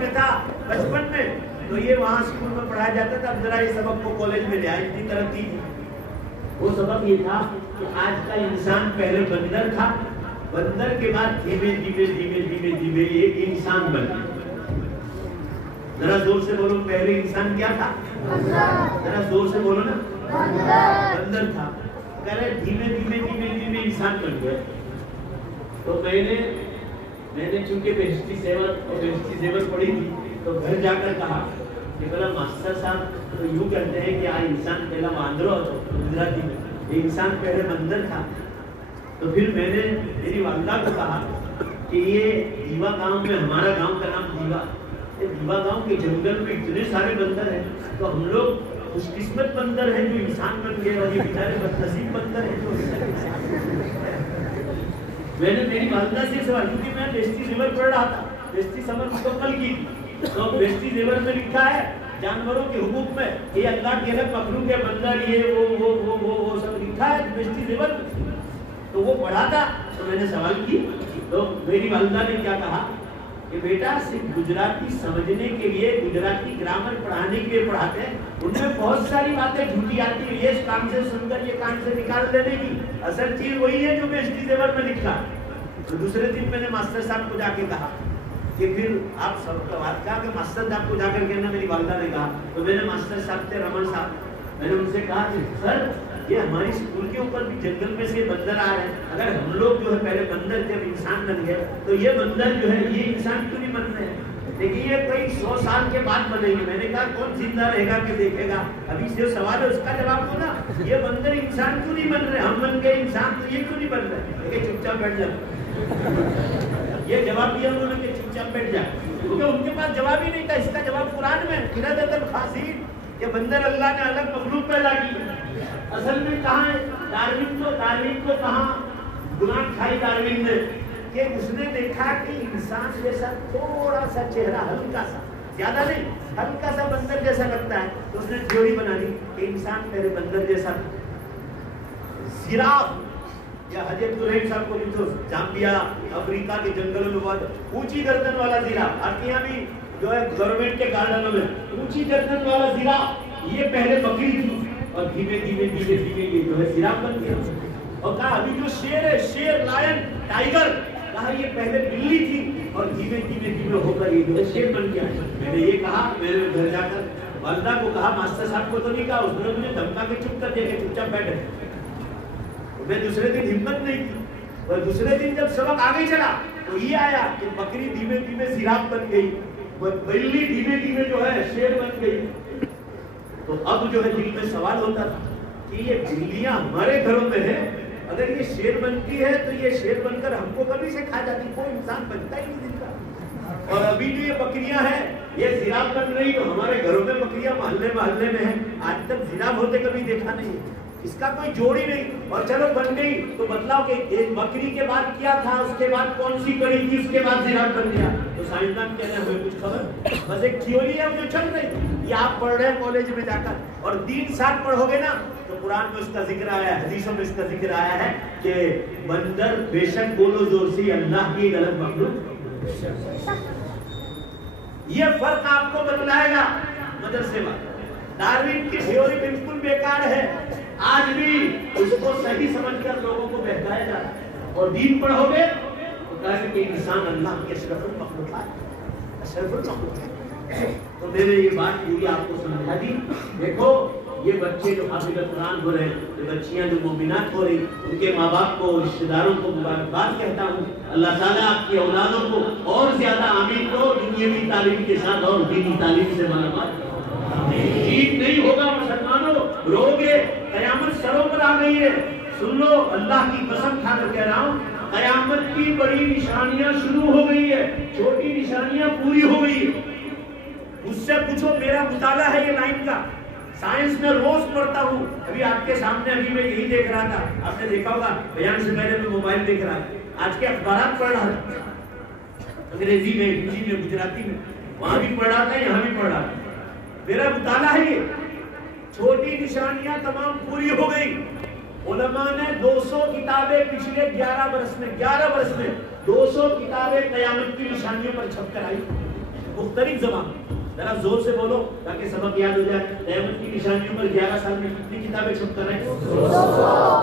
में था बचपन में, तो ये वहाँ स्कूल में पढ़ाया जाता था। अब जरा ये सबक को कॉलेज में ले आए, इतनी तरक्की थी। वो सबक ये था कि आज का इंसान पहले बंदर था, बंदर के बाद धीमे धीमे धीमे धीमे धीमे ये इंसान बन गया। जरा जोर से बोलो, पहले इंसान क्या था? जरा जोर से बोलो ना, बंदर था। कह रहे धीमे धीमे धीमे धीमे इंसान बन गया। तो मैंने चूंकि बेहस्ती सेवर पढ़ी थी, तो घर जाकर कहा कि बोला मास्टर साहब तो यूं कहते हैं कि आज इंसान पहला वांदरो होता, गुजराती में ये इंसान पहले बंदर था। तो फिर मैंने मेरी वालदा को कहा कि ये दीवा गांव में, हमारा गांव का नाम दीवा गांव के जंगल में इतने सारे बंदर हैं, तो हम लोग खुशकिस्मत बंदर हैं जो इंसान बन गए, और ये बेचारे बदनसीब बंदर हैं जो। मैंने मेरी वालदा से सवाल, क्योंकि मैं बेहस्ती सेवर पढ़ रहा था, बेहस्ती समर मुकम्मल की, तो बेहस्ती सेवर में लिखा है जानवरों के हुकूक में ये अल्लाह के रब मखलूक के बंदर, ये वो सब लिखा है बेहस्ती सेवर। तो वो पढ़ा था, तो मैंने सवाल की, तो मेरी वालदा ने क्या कहा कि बेटा सिर्फ गुजराती समझने के लिए, गुजराती ग्रामर पढ़ाने के लिए पढ़ाते हैं, उनमें बहुत सारी बातें झूठी आती है, ये कान से सुनकर ये कान से निकाल देने की, असल चीज वही है जो बेहस्ती सेवर में लिखा। तो दूसरे दिन मैंने मास्टर साहब को जाके कहा कि फिर आप सबका बात कहा कि मास्टर साहब को जाकर कहना, मेरी वालदा ने कहा। तो मैंने मास्टर साहब थे रमन साहब, मैंने उनसे कहा कि सर ये हमारी स्कूल के ऊपर भी जंगल में से बंदर आ रहे हैं, अगर हम लोग जो है पहले बंदर थे अब इंसान बन गए, तो ये बंदर जो है ये इंसान क्यों नहीं बन रहे हैं? देखिए ये कई 100 साल के बाद बनेंगे। मैंने कहा कौन जिंदा रहेगा कि देखेगा, अभी जो सवाल है उसका जवाब दो ना। ये बंदर इंसान क्यों नहीं बन रहे? हम बन गए इंसान, तो ये क्यों नहीं बन रहे? चुपचाप बैठ जाओ। ये जवाब दिया उन्होंने कि चुपचाप बैठ जाए, क्योंकि उनके पास जवाब ही नहीं था। इसका जवाब कुरान में, किरादतल खासीन, ये बंदर अल्लाह ने अलग मखलूक पैदा की। असल में कहाँ है? डार्विन को कहाँ गुलाम खाई डार्विन ने, कि उसने देखा कि इंसान जैसा थोड़ा सा चेहरा, हल्का सा, ज्यादा नहीं, हल्का सा बंदर जैसा लगता है, तो उसने थ्योरी बना ली कि इंसान मेरे बंदर जैसा। जिराफ या हजरत साहब को लिखो, जाम्बिया अफ्रीका के जंगलों में बहुत ऊंची गर्दन वाला जिराफ, आपके यहाँ भी जो है गवर्नमेंट के गार्डनों में ऊंची गर्दन वाला जिराफ, ये पहले बकरी थी और धीमे धीमे धीमे धीमे ये जो है जिराफ बन गया। और कहा अभी जो शेर है, शेर, लायन, टाइगर, कहा ये पहले बिल्ली थी और धीमे धीमे धीमे होकर ये जो है शेर बन गया। मैंने ये कहा, मेरे घर जाकर वालदा को कहा, मास्टर साहब को तो नहीं कहा, उसने मुझे धमका के चुप कर दिया कि चुपचाप बैठे। मैं दूसरे दिन हिम्मत नहीं की, और दूसरे दिन जब सबक आगे चला तो ये आया कि बकरी धीमे धीमे जिराफ बन गई, बिल्ली धीमे धीमे जो है शेर बन गई। तो अब जो है दिल में सवाल होता था कि ये बिल्लियां हमारे घरों में है, अगर ये शेर बनती है तो ये शेर बनकर हमको कभी से खा जाती, कोई इंसान बनता ही नहीं दिखता। और अभी जो ये बकरियां हैं ये जिराफ बन रही, तो हमारे घरों में बकरियां मोहल्ले में है, आज तक जिराफ होते कभी देखा नहीं, इसका कोई जोड़ ही नहीं। और चलो बन गई तो बदलाव के एक बकरी के बाद क्या था, उसके बाद कौन सी कड़ी थी, उसके बाद जिराफ बन गया। तो साइंसदान कह रहे हैं हमें कुछ खबर, बस एक थ्योरी है जो चल रही, ये आप पढ़ रहे हैं कॉलेज में जाकर, और 3 साल पढ़ोगे ना तो कुरान में उसका जिक्र आया है, हदीसों में इसका जिक्र आया है कि बंदर बेशक बोलो जोर से अल्लाह की गलत मखलूक। ये फर्क आपको बतलाएगा मदरसे में। डार्विन की थ्योरी बिल्कुल बेकार है, आज भी उसको सही समझकर लोगों को बहकाया जाता है। और दीन पढ़ोगे तो कहेंगे कि इंसान अल्लाह के अशरफुल मखलूक है। तो मैंने ये बात पूरी आपको समझा दी। देखो ये बच्चे जो हाफिज़ कुरान हो रहे हैं, ये बच्चियां जो मोमिनात हो रही, उनके माँ बाप को, रिश्तेदारों को मुबारकबाद कहता हूँ। अल्लाह ताला आपकी औलादों को और ज्यादा आमीन को दुनियावी तालीम के साथ और दीनी तालीम से मालामाल। जीत नहीं होगा मुसलमानों, रोगे, कयामत सरों पर आ गई है। सुन लो, अल्लाह की कसम खाकर कह रहा हूँ, कयामत की बड़ी निशानियां शुरू हो गई है, छोटी निशानियां पूरी हो गई है। मुझसे पूछो, मेरा मुताला है ये लाइन का, साइंस में रोज पढ़ता हूँ। अभी आपके सामने अभी मैं यही देख रहा था, आपने देखा होगा बयान से पहले मैं मोबाइल देख रहा था, आज के अखबार पढ़ रहा था, अंग्रेजी में, हिंदी में, गुजराती में, वहां भी पढ़ रहा था, यहाँ भी पढ़ रहा था। मेरा मुताला है ये, छोटी निशानियां तमाम पूरी हो गई। उलमा ने 200 किताबें पिछले 11 वर्ष में 200 किताबें कयामत की निशानियों पर छप कर आई। मुख्तलिफ जबान। जरा जोर से बोलो ताकि सबक याद हो जाए। क़यामत की निशानियों पर 11 साल में कितनी किताबें छप कर रहे हैं?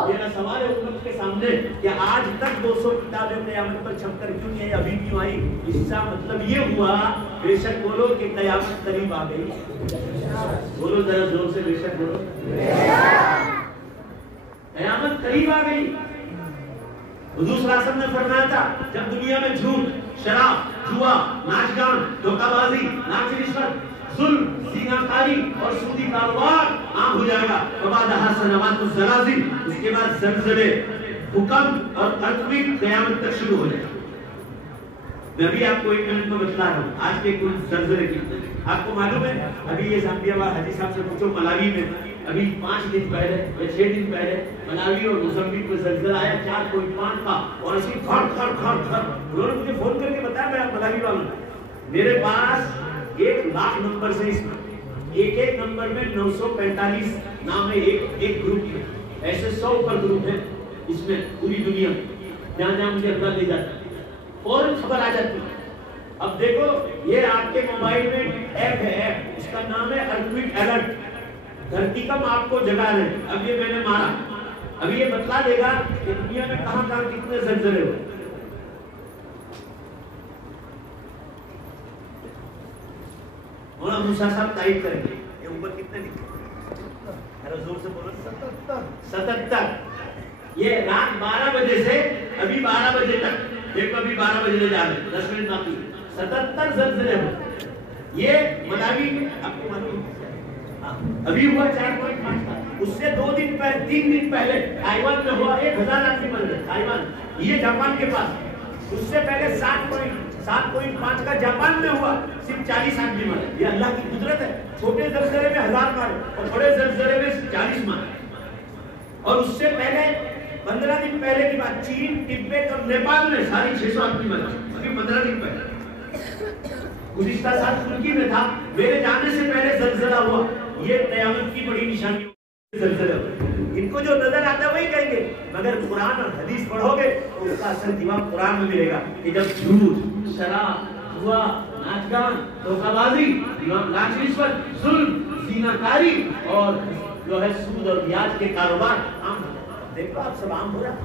मेरा सवाल है उम्मत के सामने कि आज तक 200 किताबें क़यामत पर छप कर क्यों नहीं आई, अभी क्यों आई? इसका मतलब ये हुआ, बेशक बोलो कि क़यामत करीब आ गई। बोलो जरा जोर से, बेशक बोलो, क़यामत करीब आ गई। हुजूर सल्लल्लाहु अलैहि वसल्लम ने फरमाया था, जब दुनिया में झूठ, शराब, जुआ, नाच गान, धोखाबाजी, नाच रिश्वत, जुल्म, ज़िनाकारी और सूदी कारोबार आम हो जाएगा। उसके बाद ज़लज़ले, भूकंप और अर्थक्वेक क़यामत तक शुरू हो जाएगा। मैं भी आपको 1 मिनट में बता रहा हूँ आज के कुछ ज़लज़ले की। आपको मालूम है, अभी ये ज़ाम्बिया हाजी साहब से पूछो, मलावी में अभी 5 दिन पहले या 6 दिन पहले मलावी और मोज़म्बिक में ज़लज़ला आया 4.5 का, और ऐसी खड़ खड़ खड़ खड़। उन्होंने मुझे फोन करके बताया, मैं मलावी वालों, मेरे पास 1 लाख नंबर से इसमें एक नंबर में 945 नाम है, एक ग्रुप है, ऐसे 100 ऊपर ग्रुप है इसमें पूरी दुनिया में। जहाँ मुझे अल्लाह ले जाता है फौरन खबर आ जाती है। अब देखो, ये आपके मोबाइल में ऐप है, ऐप इसका नाम है अर्थक्वेक अलर्ट, धरती का आपको जगा रहे। अब ये मैंने मारा, अभी ये बतला देगा कि दुनिया में कहां कितने ज़लज़ले हुए। मौलाना मूसा साहब टाइप करेंगे, ये ऊपर कितने लिखे? अरे जोर से बोलो, 77। ये रात 12 बजे से अभी 12 बजे तक, देखो अभी 12 बजे जा रहे, 10 मिनट बाकी, 77 ज़लज़ले हुए। ये मलावी में आपको मालूम अभी हुआ 4.5 का, उससे 2 दिन पहले 3 दिन पहले ताइवान में हुआ, 1000 आदमी मर गए ताइवान, ये जापान के पास। उससे पहले 7.5 का जापान में हुआ, सिर्फ 40 आदमी मरे। ये अल्लाह की कुदरत है, छोटे ज़लज़ले में 1000 मारे और बड़े ज़लज़ले में 40 मारे। और उससे पहले 15 दिन पहले की बात, चीन, तिब्बत और नेपाल में 650 आदमी मरे, अभी 15 दिन पहले। गुज़िश्ता साल तुर्की में था, मेरे जाने से पहले ज़लज़ला हुआ। ये क़यामत की बड़ी निशानी ज़लज़ला। इनको जो नजर आता है वही कहेंगे, मगर कुरान और हदीस पढ़ोगे तो उसका असर जवाब कुरान में मिलेगा कि जब झूठ, शराब, जुआ, नाच गान, धोखाबाजी, नाच रिश्वत, जुल्म, ज़िनाकारी और जो है सूद और ब्याज के कारोबार आम हो जाए। देखो आप सब आम हो रहा है।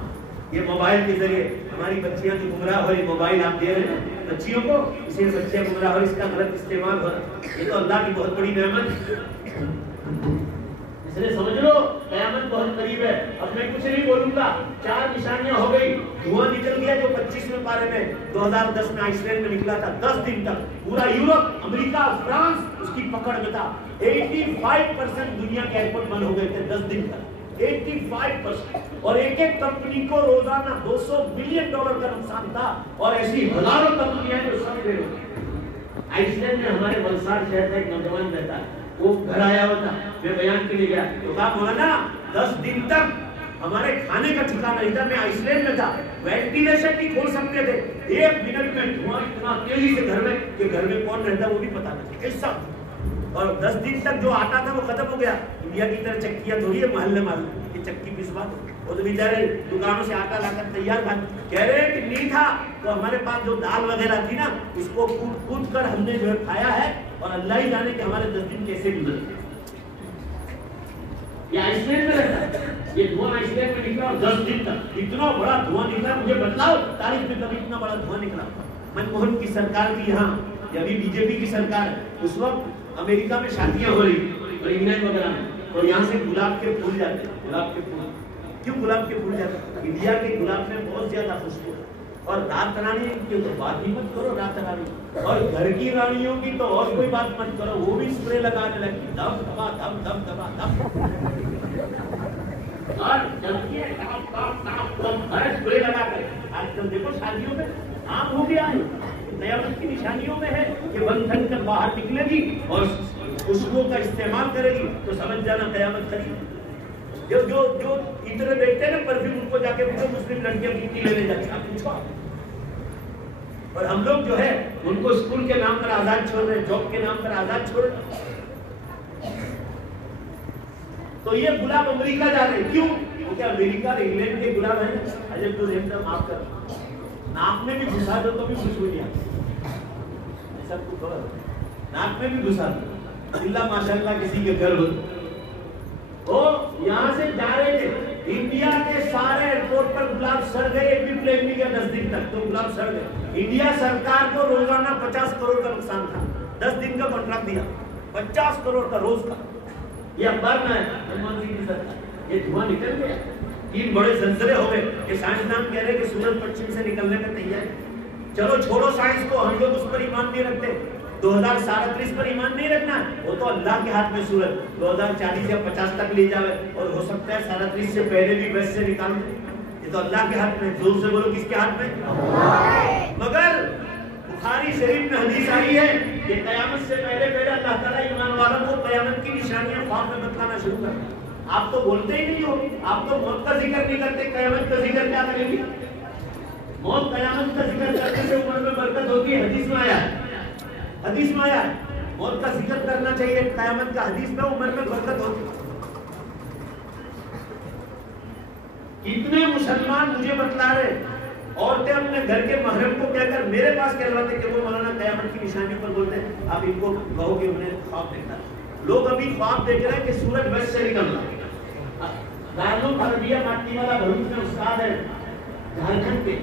ये मोबाइल के जरिए हमारी बच्चियां जो गुमराह हो रही, मोबाइल आप दे रहे हैं बच्चियों को, इसे बच्चियां गुमराह हो रही, इसका गलत इस्तेमाल हो रहा। ये तो अल्लाह की बहुत बड़ी नेमत है, इसलिए समझ लो क़यामत बहुत करीब है। अब मैं कुछ नहीं बोलूंगा, 4 निशानियां हो गई। धुआं निकल गया जो 25वें पारे में 2010 में आइसलैंड में निकला था। 10 दिन तक पूरा यूरोप, अमेरिका, फ्रांस उसकी पकड़ में था। 85% दुनिया के एयरपोर्ट बंद हो गए थे 10 दिन तक, 85%। और एक कंपनी को रोजाना $200 बिलियन का नुकसान था, और ऐसी हजारों कंपनियां जो सब फेल हो गई। आइसलैंड में हमारे वलसाड शहर का एक नौजवान रहता है, वो घर आया होता, मैं बयान के लिए गया तो कहा मौलाना 10 दिन तक हमारे खाने का ठिकाना नहीं था, मैं आइसलैंड में था, वेंटिलेशन नहीं खोल सकते थे, 1 मिनट में धुआं इतना तेजी से घर में कि घर में कौन रहता वो भी पता नहीं कैसा। और 10 दिन तक जो आटा था वो खत्म हो गया। इंडिया की तरह चक्कियां थोड़ी है महल्ले की चक्की पिसवा दो, वो तो बेचारे दुकानों से आटा लाकर तैयार था। कह रहे हैं कि नहीं था तो हमारे पास जो दाल वगैरह थी ना, उसको कूट कर हमने जो है खाया है, और अल्लाह ही जाने कि हमारे 10 दिन कैसे गुजरे। ये आइसलैंड में रहता है, ये धुआं आइसलैंड में निकला और 10 दिन तक इतना बड़ा धुआं निकला। मुझे बताओ तारीख में कभी इतना बड़ा धुआं निकला? मनमोहन की सरकार की, यहाँ अभी बीजेपी की सरकार है, उस वक्त अमेरिका में शादियां हो रही और इंग्लैंड वगैरह में, और यहाँ से गुलाब के फूल जाते हैं। गुलाब के फूल क्यों गुलाब के फूल जाते हैं? इंडिया के गुलाब में बहुत ज्यादा खुशबू है। और रात रानी की तो बात ही मत करो, रात रानी, और घर की रानियों की तो और कोई बात मत करो, वो भी स्प्रे लगाने लगी, दम दबा दम दम दबा दम, और स्प्रे लगा कर। आजकल देखो शादियों में आम हो गया है, क़यामत की निशानियों में है कि बंधन कर बाहर निकलेगी और खुशबुओं का इस्तेमाल करेगी, तो समझ जाना क़यामत करीब। जो जो जो इतने देखते हैं ना परफ्यूम, उनको जाके पूछो मुस्लिम लड़कियां कितनी लेने जाती हैं, आप पूछो। और हम लोग जो है उनको स्कूल के नाम पर आजाद छोड़ रहे, जॉब के नाम पर आजाद छोड़ रहे। तो ये गुलाब अमेरिका जा रहे, क्यों? क्योंकि अमेरिका इंग्लैंड के गुलाब है ना, अजब तो माफ कर, नाक में भी घुसा दो तो भी खुशबू नहीं आती। सबको खबर, नाक में भी घुसा इल्ला माशाल्लाह किसी के घर हो। तो यहाँ से जा रहे थे, इंडिया के सारे एयरपोर्ट पर गुलाब सड़ गए, एक भी प्लेन नहीं गया 10 दिन तक, तो गुलाब सड़ गए। इंडिया सरकार को रोजाना 50 करोड़ का नुकसान था, 10 दिन का कॉन्ट्रैक्ट दिया, 50 करोड़ का रोज का। ये अखबार में है, मनमोहन सिंह की सरकार, ये धुआं निकल गया। 3 बड़े जलजले हो गए कि साइंसदान कह रहे कि सूरज पश्चिम से निकलने में तैयार है। चलो छोड़ो साइंस को, हम लोग उस पर ईमान नहीं रखते। 2037 पर ईमान नहीं रखना, वो तो अल्लाह के हाथ में सूरज 2040 या 50 तक ले जावे, और हो सकता है 37 से पहले भी वेस्ट से निकाल दे। ये तो अल्लाह के हाथ में। जोर से बोलो, किसके हाथ में? मगर बुखारी शरीफ में हदीस आई है कि कयामत से पहले अल्लाह ताला ईमान वालों को कयामत की निशानियां ख्वाब में बतलाना शुरू कर। आप तो बोलते ही नहीं हो, आप तो मौत का जिक्र नहीं करते, कयामत का जिक्र क्या करेंगे? मौत कयामत का जिक्र करने से उम्र में बरकत होती है, हदीस में आया है। हदीस में आया मौत का जिक्र करना चाहिए, कयामत का हदीस में उम्र में बरकत होती। कितने मुसलमान मुझे बतला रहे, औरतें अपने घर के महरम को कहकर मेरे पास कहलवाते कि वो मौलाना कयामत की निशानी पर बोलते हैं, आप इनको कहो कि उन्हें ख्वाब देखा। लोग अभी ख्वाब देख रहे हैं कि सूरज वेस्ट से निकलना। दारुल अरबिया माटी वाला भरूच में उस्ताद है झारखंड के,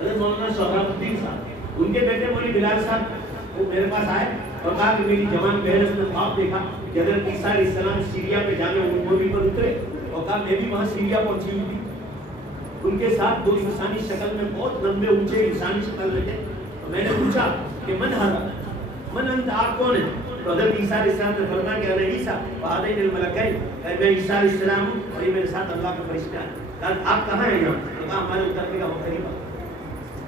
अरे मौलाना सोहराबुद्दीन साहब, उनके बेटे मौलवी बिलाल साहब वो मेरे पास आए और कहा कि मेरी जवान बहन उसने ख्वाब देखा कि हज़रत ईसा अलैहिस्सलाम सीरिया पे जाने ऊँटों पर उतरे, और कहा मैं भी वहाँ सीरिया पहुंची हुई थी। उनके साथ 2 इंसानी शक्ल में बहुत लंबे ऊंचे इंसानी शक्ल में थे। तो मैंने पूछा कि मन हरा मन अंत, आप कौन है? तो हज़रत ईसा अलैहिस्सलाम ने फरमाया कि अरे ईसा वहादैनिल मलकैन, मैं ईसा अलैहिस्सलाम हूँ और ये मेरे साथ अल्लाह का फरिश्ता है। कहा आप कहाँ हैं? यहाँ। तो कहा हमारे उतरने का वक्त करीब।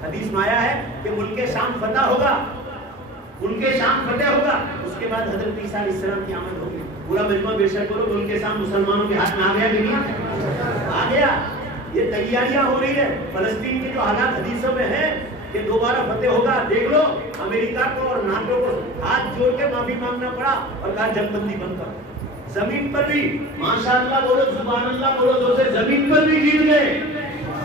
हदीस में आया है कि मुल्क शाम फतह होगा, उनके शाम फतेह होगा, उसके बाद हजरत ईसा अलैहिस्सलाम की आमद होगी। पूरा मजमा बेशक बोलो, उनके शाम मुसलमानों के हाथ में आ गया कि नहीं आ गया? ये तैयारियां हो रही है। फलस्तीन के जो हालात हदीसों में है कि दोबारा फतेह होगा। देख लो, अमेरिका को और नाटो को हाथ जोड़ के माफी मांगना पड़ा और कहा जंगबंदी बंद कर। जमीन पर भी माशाअल्लाह बोलो, सुभान अल्लाह बोलो, दोस्त जमीन पर भी जीत गए।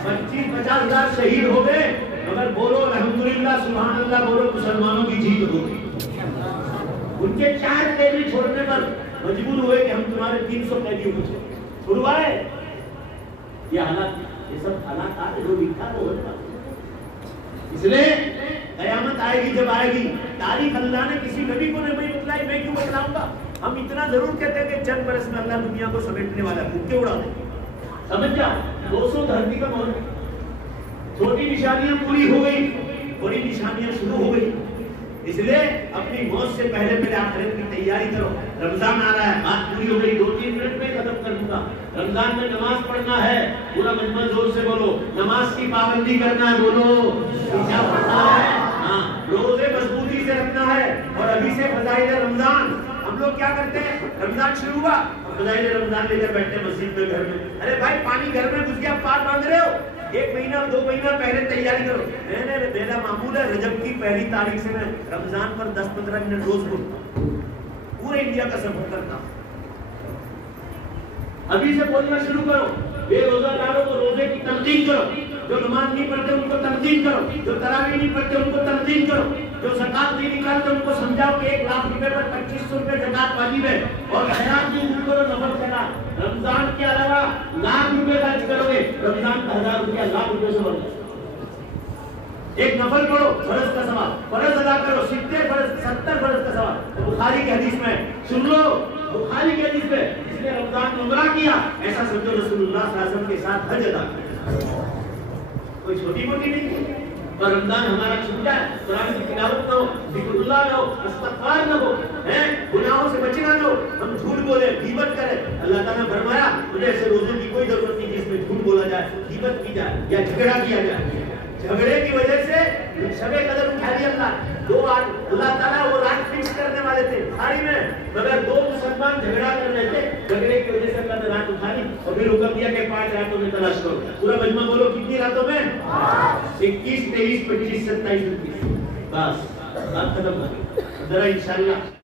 25-50 हजार शहीद हो गए, मगर बोलो अल्हम्दुलिल्लाह सुभान अल्लाह बोलो, मुसलमानों की जीत होगी। उनके 4 कैदी छोड़ने पर मजबूर हुए कि हम तुम्हारे 300 कैदियों को छुड़वाए। ये हालात, ये सब हालात आज जो लिखा वो होता। इसलिए कयामत आएगी, जब आएगी तारीख अल्लाह ने किसी नबी को नहीं बतलाई, मैं क्यों बतलाऊंगा? हम इतना जरूर कहते हैं कि चंद बरस में अल्लाह दुनिया को समेटने वाला है, भूखे उड़ा दे। समझ जा, 200 धरती का मोहर, छोटी निशानियां पूरी हो गई, बड़ी निशानियां शुरू हो गई। इसलिए अपनी मौत से पहले मेरे आखिरत की तैयारी करो। रमजान आ रहा है, बात पूरी हो गई, 2-3 मिनट में खत्म कर दूंगा। रमजान में नमाज पढ़ना है, पूरा मजमा जोर से बोलो, नमाज की पाबंदी करना है, बोलो क्या पढ़ना है, हाँ, रोजे मजबूती से रखना है। और अभी से फजाइल रमजान, हम लोग क्या करते हैं, रमजान शुरू हुआ फजाइल रमजान लेकर बैठे मस्जिद में, घर में। अरे भाई पानी घर में घुस गया, पार बांध रहे हो, 1 महीना 2 महीना पहले तैयारी करो। मैंने मेरा मामूल है, रजब की पहली तारीख से मैं रमजान पर 10-15 मिनट रोज बोलता, पूरे इंडिया का सफर करता। अभी से बोलना शुरू करो। बेरोजादारों को रोजे की तनकीद करो, जो नमाज नहीं पढ़ते उनको तनकीद करो, जो तरावी नहीं पढ़ते उनको तनकीद करो, जो ज़कात नहीं निकालते उनको समझाओ कि 1 लाख रुपए पर 2500 रुपए ज़कात वाजिब है। और खैरात भी शुरू करो, नफल खैरात। रमजान के अलावा लाख रुपए खर्च करोगे, रमजान का 1000 रुपया लाख रुपए से बढ़ जाए। एक नफल पढ़ो, फर्ज का सवाब, फर्ज अदा करो, 70 फर्ज का सवाब। तो बुखारी की हदीस में सुन लो, बुखारी की हदीस में, इसने रमजान में उम्रा किया, ऐसा समझो रसूलुल्लाह सल्लल्लाहु अलैहि वसल्लम के साथ हज अदा किया। कोई छोटी मोटी नहीं है। और रमजान हमारा छूट जाए, कुरान की तिलावत करो, जिक्रुल्लाह करो, इस्तिग़फ़ार करो, हैं गुनाहों से बचना दो। हम झूठ बोले, गीबत करें, अल्लाह ताला ने फरमाया मुझे ऐसे रोजों की कोई जरूरत नहीं जिसमें झूठ बोला जाए, गीबत की जाए या झगड़ा किया जाए। झगड़े की वजह से शबे कदर उठा दिया अल्लाह। 2 अल्लाह ताला वो रात फिक्स करने वाले थे बुखारी में, मगर 2 मुसलमान झगड़ा कर रहे थे, झगड़े की वजह से अल्लाह ने रात उठा ली और फिर हुक्म दिया कि 5 रातों में तलाश करो। पूरा मजमा बोलो, कितनी रातों में? 21, 23, 25, 27, 29, बस बात खत्म हो गई। जरा इंशाअल्लाह